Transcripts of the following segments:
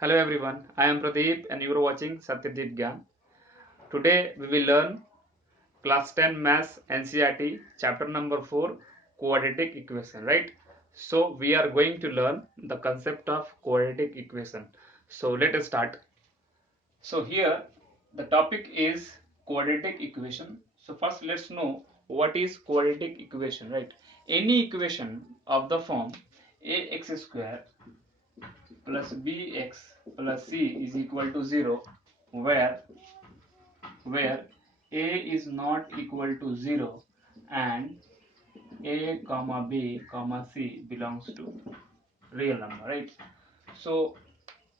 Hello everyone, I am Pradeep and you are watching Satyadeep Gyan. Today we will learn Class 10 Maths NCERT chapter number 4 Quadratic Equation, right? So we are going to learn the concept of quadratic equation. So let us start. So here the topic is quadratic equation. So first let's know what is quadratic equation, right? Any equation of the form ax square plus bx plus c is equal to 0 where a is not equal to 0 and a comma b comma c belongs to real number, right? So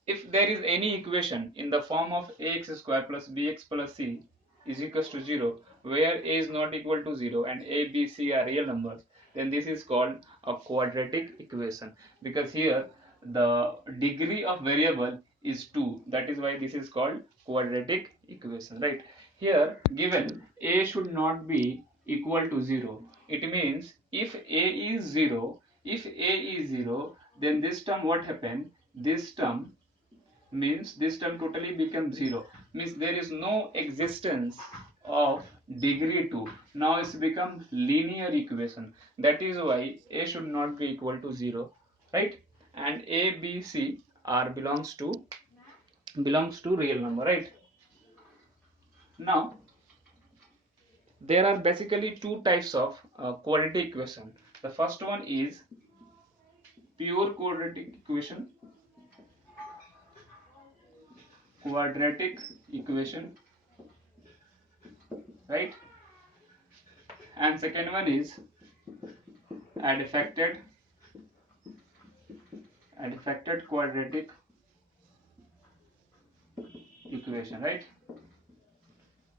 if there is any equation in the form of ax square plus bx plus c is equals to 0 where a is not equal to 0 and a b c are real numbers, then this is called a quadratic equation, because here the degree of variable is 2, that is why this is called quadratic equation, right? Here given a should not be equal to 0, it means if a is 0, then this term what happened, this term means this term totally becomes 0, means there is no existence of degree 2. Now it's become linear equation, that is why a should not be equal to 0, right? And a b c are belongs to real number, right? Now there are basically two types of quadratic equation. The first one is pure quadratic equation, right? And second one is adfacted quadratic equation, right?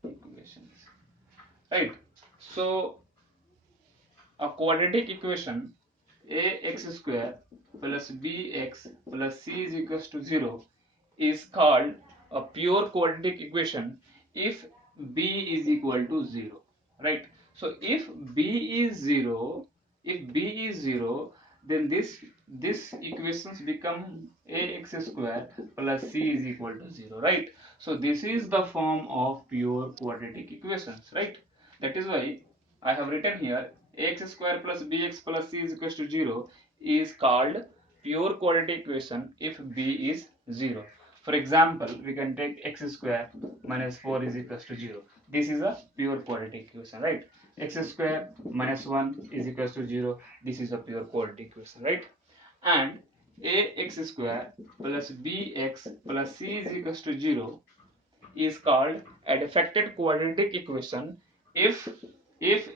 Equations, right? So a quadratic equation ax square plus bx plus c is equals to 0 is called a pure quadratic equation if b is equal to 0, right? So if b is 0, then this equations become ax square plus c is equal to 0, right? So this is the form of pure quadratic equations, right? That is why I have written here ax square plus bx plus c is equals to 0 is called pure quadratic equation if b is 0. For example, we can take x square minus 4 is equals to 0. This is a pure quadratic equation, right? X square minus 1 is equals to 0. This is a pure quadratic equation, right? And ax square plus bx plus c is equals to 0 is called a defected quadratic equation if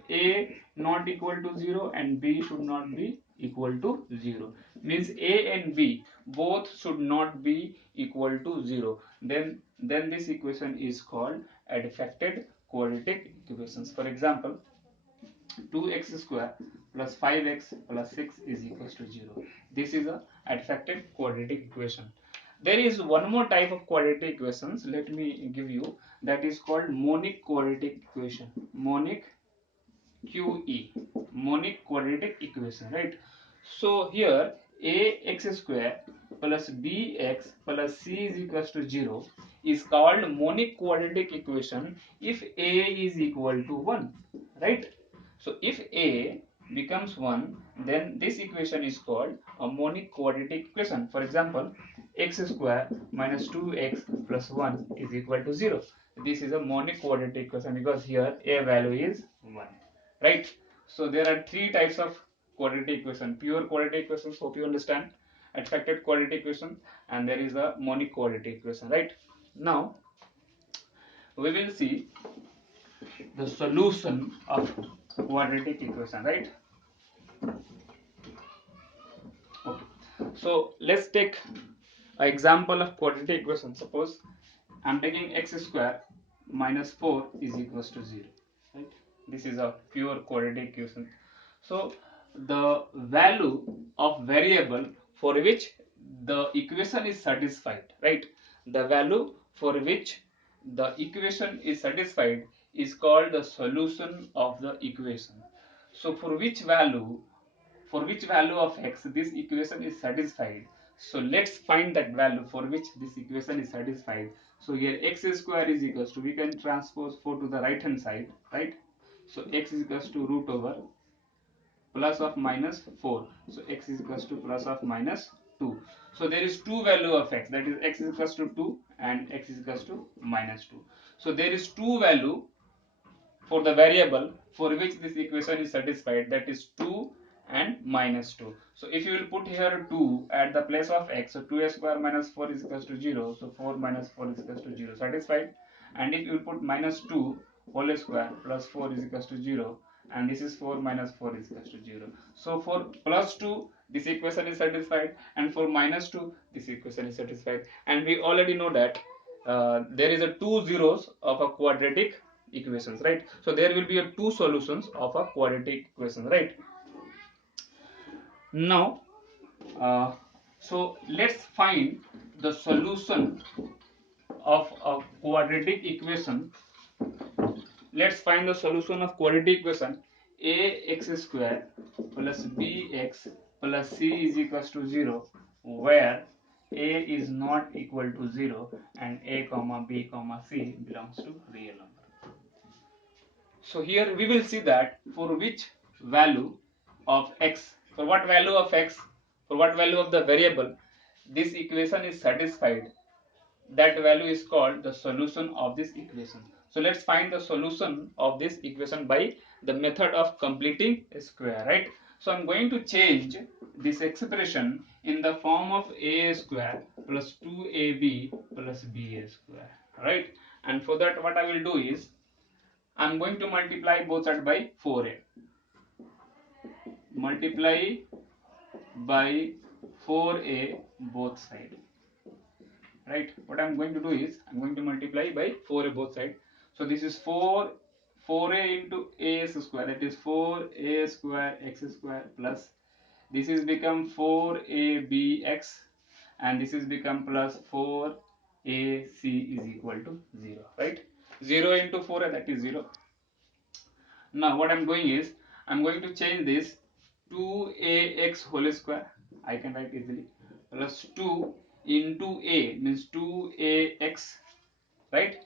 a not equal to 0 and b should not be equal to 0, means a and b both should not be equal to 0, then this equation is called a defected quadratic equations. For example, 2x square plus 5x plus 6 is equals to 0. This is a defected quadratic equation. There is one more type of quadratic equations, let me give you, that is called monic quadratic equation. Monic QE, monic quadratic equation, right? So here ax square plus bx plus c is equals to 0 is called monic quadratic equation if a is equal to 1, right? So if a becomes 1, then this equation is called a monic quadratic equation. For example, x square minus 2x plus 1 is equal to 0. This is a monic quadratic equation because here a value is 1, right? So there are three types of quadratic equation: pure quadratic equations, hope you understand, expected quadratic equation, and there is a monic quadratic equation, right? Now we will see the solution of quadratic equation, right? Okay, so let's take an example of quadratic equation. Suppose I'm taking x square minus 4 is equals to 0, right? This is a pure quadratic equation. So the value of variable for which the equation is satisfied, right? The value for which the equation is satisfied is called the solution of the equation. So for which value of x this equation is satisfied, So let's find that value for which this equation is satisfied. So here x square is equals to, we can transpose 4 to the right hand side, right? So x is equals to root over plus of minus 4. So x is equals to plus of minus 2. So there is two value of x, that is x is equals to 2 and x is equals to minus 2. So there is two value for the variable for which this equation is satisfied, that is 2 and minus 2. So if you will put here 2 at the place of x, so 2a square minus 4 is equals to 0, so 4 minus 4 is equals to 0, satisfied. And if you will put minus 2 whole square plus 4 is equals to 0, and this is 4 minus 4 is equals to 0. So for plus 2 this equation is satisfied, and for minus 2 this equation is satisfied. And we already know that there is a two zeros of a quadratic equations, right? So there will be a two solutions of a quadratic equation, right? Now so let's find the solution of a quadratic equation. Let's find the solution of quadratic equation ax square plus bx plus c is equals to 0, where a is not equal to 0 and a comma b comma c belongs to real number. So here we will see that for which value of x, for what value of x, for what value of the variable this equation is satisfied, that value is called the solution of this equation. So let's find the solution of this equation by the method of completing a square, right? So I'm going to change this expression in the form of a square plus 2ab plus ba square, right? And for that what I will do is I'm going to multiply both sides by 4a. Multiply by 4a both sides. Right? What I'm going to do is I'm going to multiply by 4a both sides. So this is 4a into a square, that is 4a square x square plus this is become 4abx, and this is become plus 4ac is equal to 0, right? 0 into 4a, that is 0. Now what I'm doing is I'm going to change this 2ax whole square, I can write easily, plus 2 into a means 2ax, right,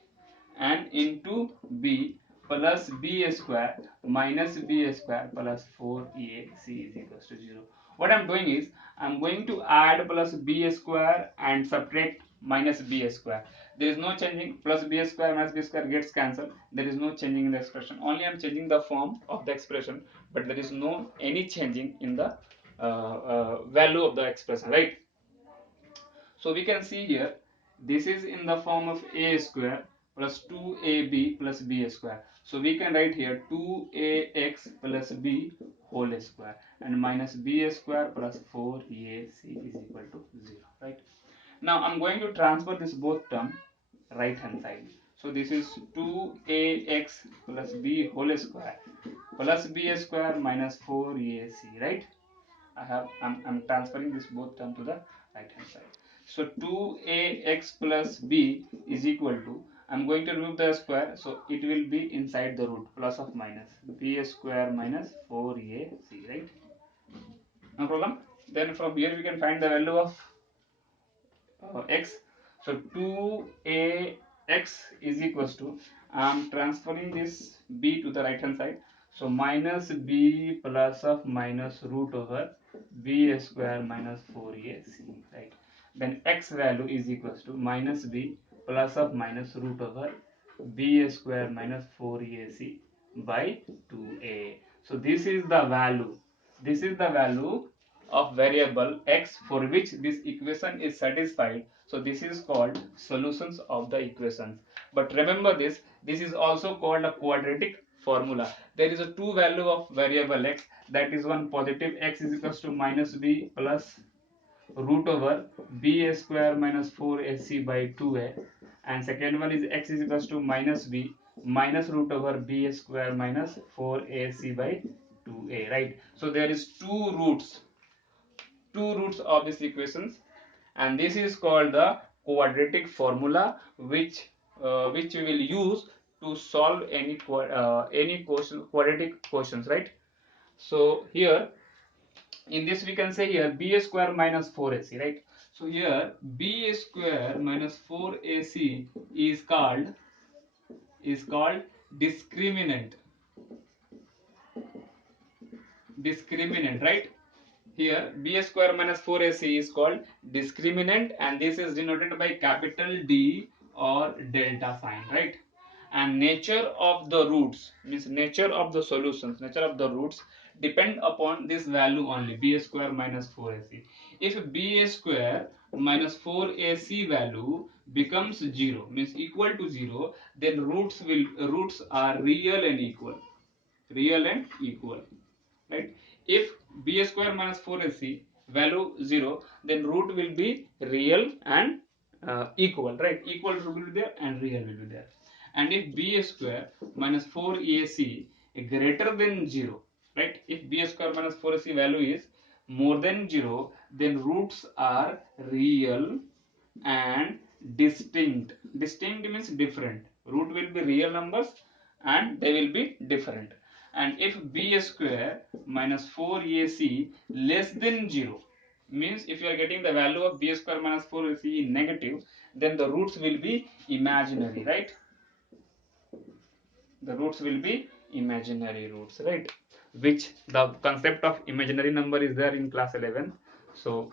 and into b plus b square minus b square plus 4ac is equals to 0. What I'm doing is I'm going to add plus b square and subtract minus b square. There is no changing, plus b square minus b square gets cancelled. There is no changing in the expression, only I'm changing the form of the expression, but there is no any changing in the value of the expression, right? So we can see here this is in the form of a square plus 2ab plus b square. So we can write here 2ax plus b whole square and minus b square plus 4ac is equal to 0, right? Now I'm going to transfer this both term right hand side. So this is 2ax plus b whole square plus b square minus 4ac, right? I'm transferring this both term to the right hand side. So 2ax plus b is equal to, I'm going to remove the square, so it will be inside the root, plus of minus b square minus 4ac, right? No problem. Then from here we can find the value of x. So 2ax is equals to, I'm transferring this b to the right hand side, so minus b plus of minus root over b square minus 4ac, right? Then x value is equals to minus b plus of minus root over b square minus 4ac by 2a. So this is the value, this is the value of variable x for which this equation is satisfied. So this is called solutions of the equations. But remember this is also called a quadratic formula. There is a two value of variable x, that is one positive x is equals to minus b plus root over b square minus 4ac by 2a, and second one is x is equals to minus b minus root over b square minus 4ac by 2a, right? So there is two roots of these equations, and this is called the quadratic formula, which we will use to solve any question, quadratic questions, right? So here in this we can say here b square minus 4ac, right? So here b square minus 4ac is called discriminant. Discriminant, right? Here b square minus 4ac is called discriminant, and this is denoted by capital D or delta sign, right? And nature of the roots means nature of the solutions, nature of the roots depend upon this value only, b square minus 4ac. If b square minus 4ac value becomes 0 means equal to 0, then roots are real and equal, right? If b square minus 4ac value 0, then root will be real and equal, right? Equal root will be there and real will be there. And if b square minus 4ac greater than 0, right? If b square minus 4ac value is more than 0, then roots are real and distinct. Distinct means different. Root will be real numbers and they will be different. And if b square minus 4ac less than 0, means if you are getting the value of b square minus 4ac in negative, then the roots will be imaginary, right? The roots will be imaginary roots, right? Which the concept of imaginary number is there in class 11. So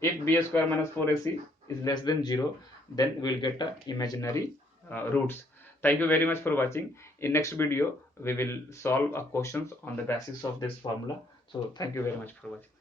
if b square minus 4ac is less than 0, then we will get a imaginary roots. Thank you very much for watching. In next video we will solve a questions on the basis of this formula. So thank you very much for watching.